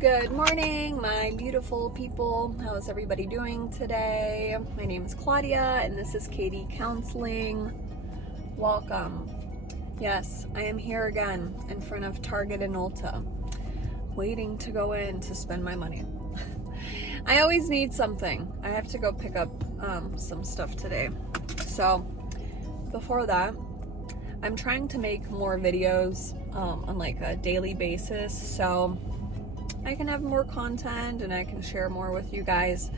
Good morning, my beautiful people. How is everybody doing today? My name is Claudia, and this is Katie Counseling. Welcome. Yes, I am here again in front of Target and Ulta, waiting to go in to spend my money. I always need something. I have to go pick up some stuff today. So, before that, I'm trying to make more videos on like a daily basis, so I can have more content and I can share more with you guys.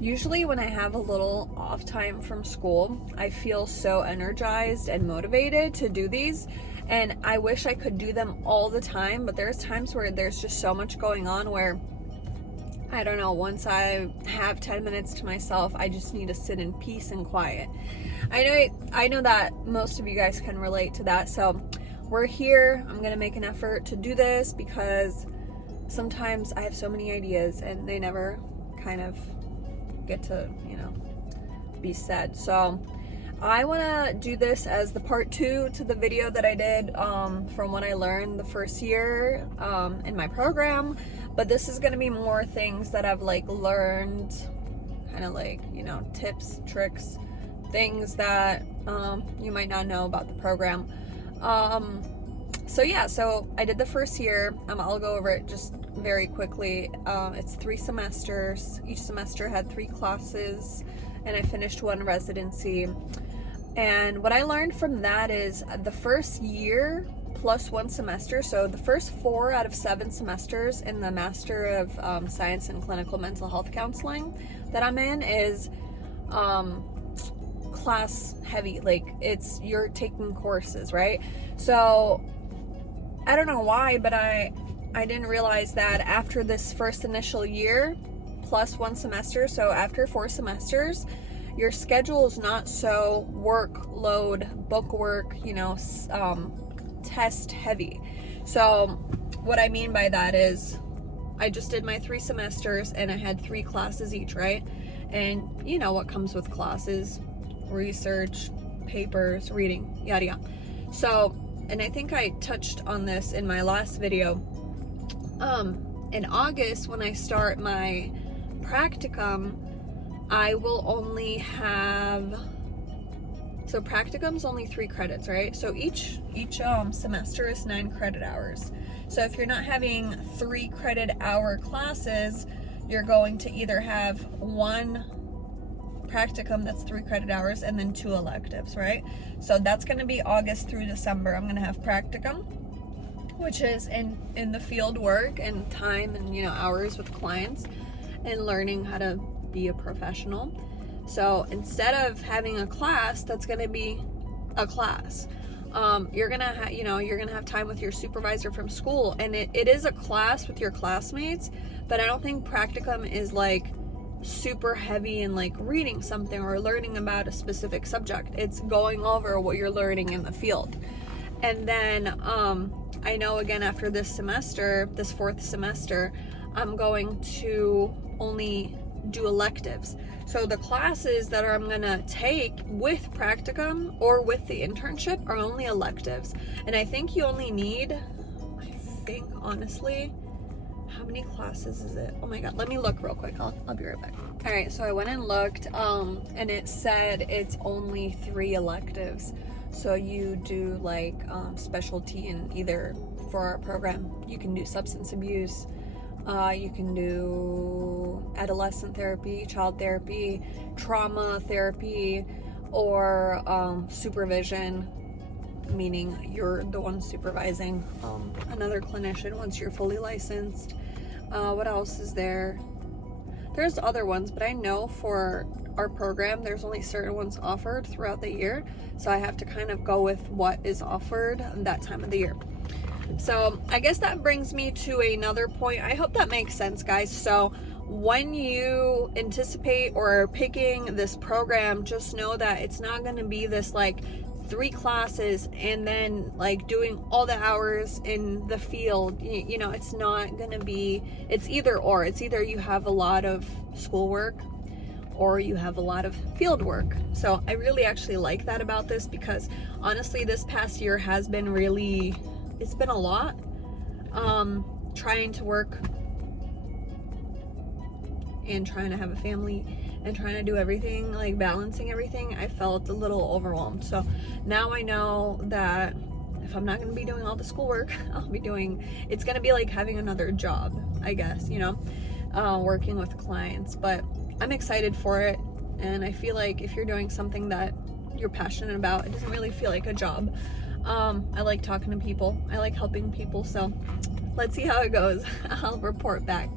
Usually when I have a little off time from school, I feel so energized and motivated to do these, and I wish I could do them all the time, but there's times where there's just so much going on where, I don't know, once I have 10 minutes to myself, I just need to sit in peace and quiet. I know that most of you guys can relate to that, so we're here. I'm gonna make an effort to do this because sometimes I have so many ideas and they never kind of get to, be said. So I want to do this as the part 2 to the video that I did from what I learned the first year in my program. But this is going to be more things that I've like learned, kind of like, tips, tricks, things that you might not know about the program. So I did the first year. I'll go over it just very quickly. It's 3 semesters. Each semester had 3 classes, and I finished 1 residency. And what I learned from that is the first year plus 1 semester, so the first 4 out of 7 semesters in the Master of Science in Clinical Mental Health Counseling that I'm in is class heavy. Like, you're taking courses, right? So I don't know why, but I didn't realize that after this first initial year plus 1 semester, so after 4 semesters, your schedule is not so workload, book work, test heavy. So what I mean by that is I just did my 3 semesters and I had 3 classes each, right? And you know what comes with classes: research, papers, reading, yada yada. So, and I think I touched on this in my last video. In August, when I start my practicum, I will only have, so practicum's only 3 credits, right? So each semester is 9 credit hours. So if you're not having 3 credit hour classes, you're going to either have 1 practicum that's 3 credit hours and then 2 electives, right? So that's going to be August through December. I'm going to have practicum, which is in the field work and time and hours with clients and learning how to be a professional. So instead of having a class, that's going to be a class. You're gonna have time with your supervisor from school, and it is a class with your classmates, but I don't think practicum is like super heavy in like reading something or learning about a specific subject. It's going over what you're learning in the field. And then I know again after this semester, this 4th semester, I'm going to only do electives. So the classes that I'm gonna take with practicum or with the internship are only electives. And I think you only need, honestly, how many classes is it? Oh my god, let me look real quick. I'll be right back. All right, so I went and looked, and it said it's only 3 electives. So you do like specialty in either, for our program, you can do substance abuse, you can do adolescent therapy, child therapy, trauma therapy, or supervision, meaning you're the one supervising another clinician once you're fully licensed. What else is there? There's other ones, but I know for our program there's only certain ones offered throughout the year, so I have to kind of go with what is offered that time of the year. So I guess that brings me to another point. I hope that makes sense, guys. So when you anticipate or are picking this program, just know that it's not going to be this like 3 classes and then like doing all the hours in the field. It's not going to be, it's either or. It's either you have a lot of schoolwork or you have a lot of field work. So I really actually like that about this, because honestly this past year has been really, it's been a lot. Trying to work and trying to have a family and trying to do everything, like balancing everything, I felt a little overwhelmed. So now I know that if I'm not going to be doing all the schoolwork, it's going to be like having another job, I guess, working with clients. But I'm excited for it. And I feel like if you're doing something that you're passionate about, it doesn't really feel like a job. I like talking to people. I like helping people. So let's see how it goes. I'll report back.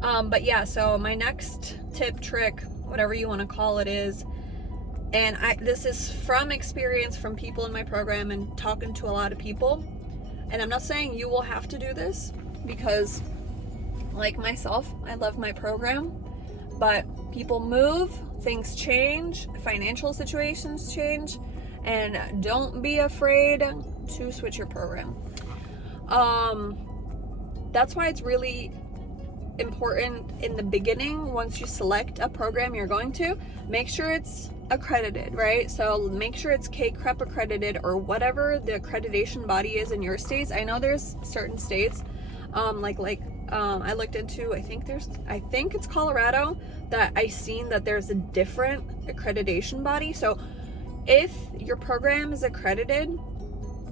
But yeah, so my next tip, trick, whatever you want to call it is, and this is from experience from people in my program and talking to a lot of people. And I'm not saying you will have to do this, because like myself, I love my program, but people move, things change, financial situations change, and don't be afraid to switch your program. That's why it's really important in the beginning, once you select a program you're going to, make sure it's accredited, right? So make sure it's KCREP accredited, or whatever the accreditation body is in your states. I know there's certain states, I looked into, I think it's Colorado, that I seen that there's a different accreditation body. So if your program is accredited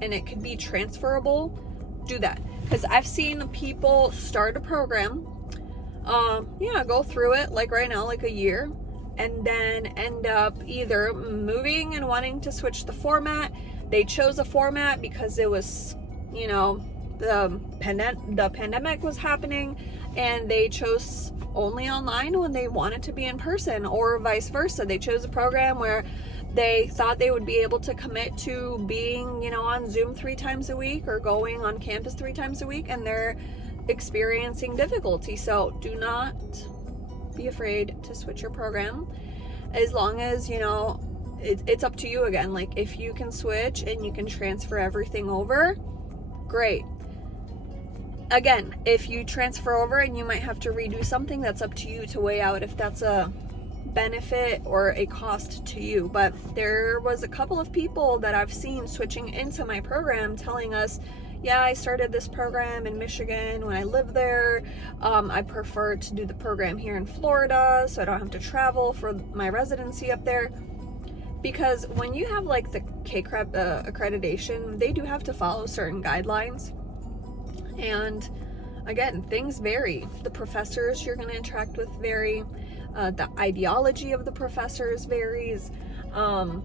and it could be transferable, do that. Because I've seen people start a program, go through it, like right now, like a year, and then end up either moving and wanting to switch the format. They chose a format because it was, the pandemic was happening, and they chose only online when they wanted to be in person, or vice versa. They chose a program where they thought they would be able to commit to being, on Zoom 3 times a week or going on campus 3 times a week, and they're experiencing difficulty. So do not be afraid to switch your program, as long as, it's up to you again. Like, if you can switch and you can transfer everything over, great. Again, if you transfer over and you might have to redo something, that's up to you to weigh out if that's a benefit or a cost to you. But there was a couple of people that I've seen switching into my program telling us, yeah, I started this program in Michigan when I lived there. I prefer to do the program here in Florida, so I don't have to travel for my residency up there. Because when you have like the KCREP accreditation, they do have to follow certain guidelines. And again, things vary. The professors you're going to interact with vary. The ideology of the professors varies. So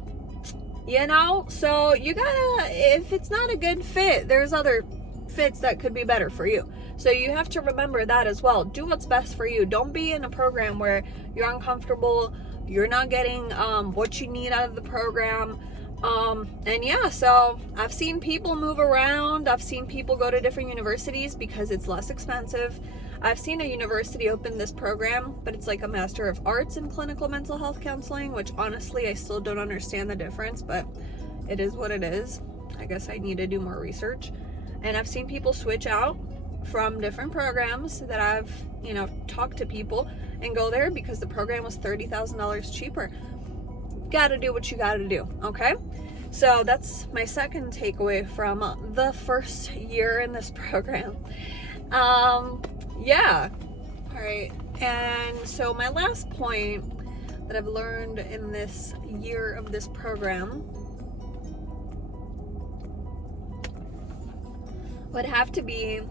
you gotta, if it's not a good fit, there's other fits that could be better for you. So you have to remember that as well. Do what's best for you. Don't be in a program where you're uncomfortable, you're not getting what you need out of the program. So I've seen people move around. I've seen people go to different universities because it's less expensive. I've seen a university open this program, but it's like a Master of Arts in Clinical Mental Health Counseling, which honestly I still don't understand the difference, but it is what it is. I guess I need to do more research. And I've seen people switch out from different programs that I've, talked to people and go there because the program was $30,000 cheaper. Gotta do what you gotta do, okay? So that's my second takeaway from the first year in this program. All right. And so my last point that I've learned in this year of this program would have to be,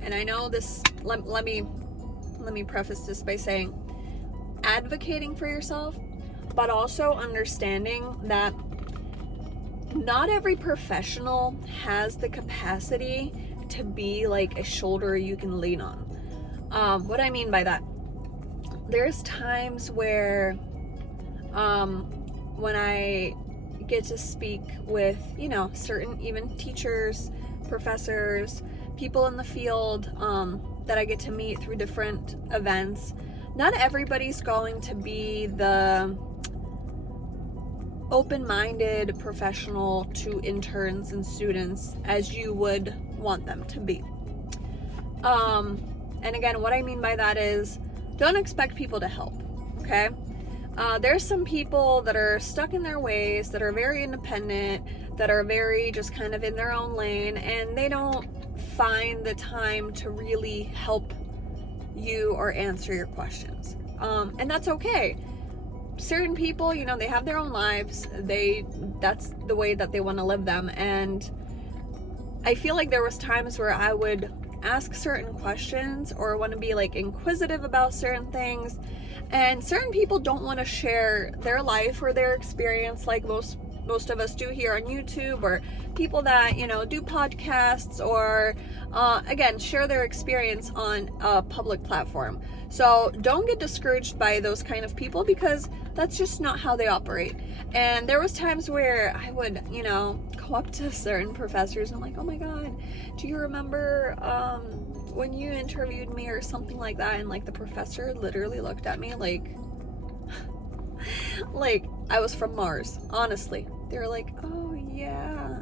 and I know this, let me preface this by saying, advocating for yourself, but also understanding that not every professional has the capacity to be like a shoulder you can lean on. What I mean by that, there's times where when I get to speak with, certain even teachers, professors, people in the field that I get to meet through different events, not everybody's going to be the open-minded professional to interns and students as you would want them to be. And again, what I mean by that is, don't expect people to help, okay? There's some people that are stuck in their ways, that are very independent, that are very just kind of in their own lane, and they don't find the time to really help you or answer your questions. and that's okay. Certain people, you know, they have their own lives. That's the way that they want to live them. And I feel like there was times where I would ask certain questions or want to be like inquisitive about certain things, and certain people don't want to share their life or their experience like most of us do here on YouTube, or people that, you know, do podcasts, or again, share their experience on a public platform. So don't get discouraged by those kind of people, because that's just not how they operate. And there was times where I would, you know, go up to certain professors and I'm like, oh my God, do you remember when you interviewed me or something like that? And like the professor literally looked at me like like I was from Mars, honestly. They were like, oh yeah,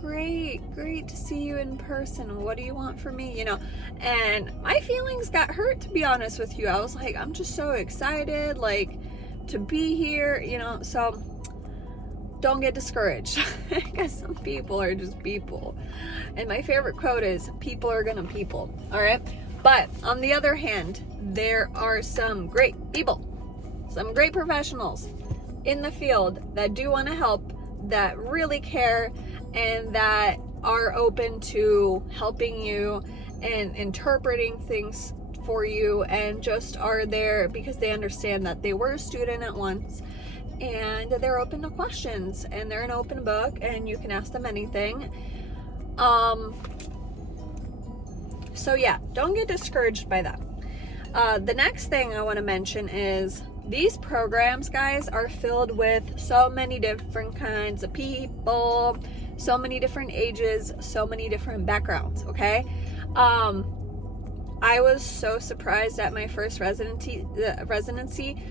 great to see you in person. What do you want from me? You know, and my feelings got hurt, to be honest with you. I was like, I'm just so excited, like, to be here, you know. So don't get discouraged, because some people are just people. And my favorite quote is, people are gonna people. All right. But on the other hand, there are some great people, some great professionals in the field that do want to help, that really care, and that are open to helping you and interpreting things for you, and just are there because they understand that they were a student at once, and they're open to questions, and they're an open book, and you can ask them anything. So yeah, don't get discouraged by that. The next thing I want to mention is these programs, guys, are filled with so many different kinds of people, so many different ages, so many different backgrounds, okay? I was so surprised at my first residency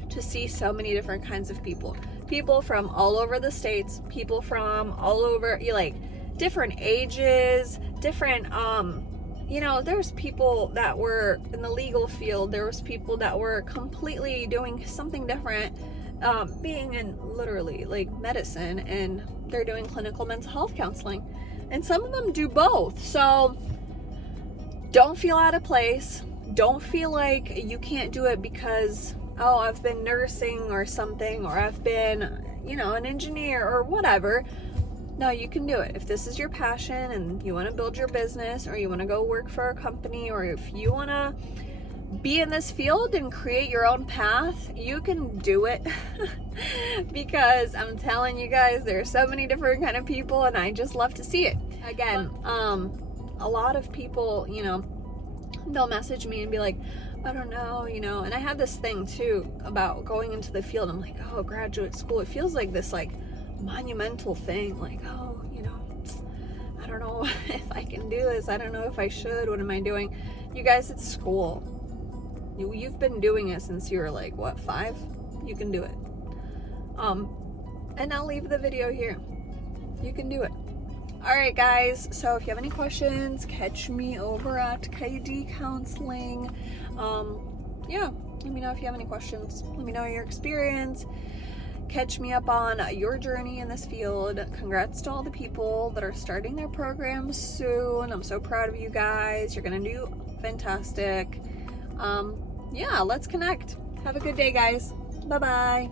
to see so many different kinds of people. People from all over the states, people from all over, like, different ages, different, you know, there's people that were in the legal field. There was people that were completely doing something different, being in literally like medicine, and they're doing clinical mental health counseling. And some of them do both. So don't feel out of place. Don't feel like you can't do it because, oh, I've been nursing or something, or I've been, you know, an engineer or whatever. No, you can do it. If this is your passion and you want to build your business, or you want to go work for a company, or if you want to be in this field and create your own path, you can do it. Because I'm telling you guys, there are so many different kind of people, and I just love to see it. Again, a lot of people, you know, they'll message me and be like, I don't know, you know, and I have this thing too about going into the field. I'm like, oh, graduate school, it feels like this like monumental thing, like, oh, you know, I don't know if I can do this, I don't know if I should, what am I doing? You guys, it's school. You've been doing it since you were like, what, 5? You can do it. And I'll leave the video here. You can do it. Alright guys, so if you have any questions, catch me over at KD Counseling. Yeah, let me know if you have any questions. Let me know your experience. Catch me up on your journey in this field. Congrats to all the people that are starting their programs soon. I'm so proud of you guys. You're gonna do fantastic. Yeah, let's connect. Have a good day, guys. Bye-bye.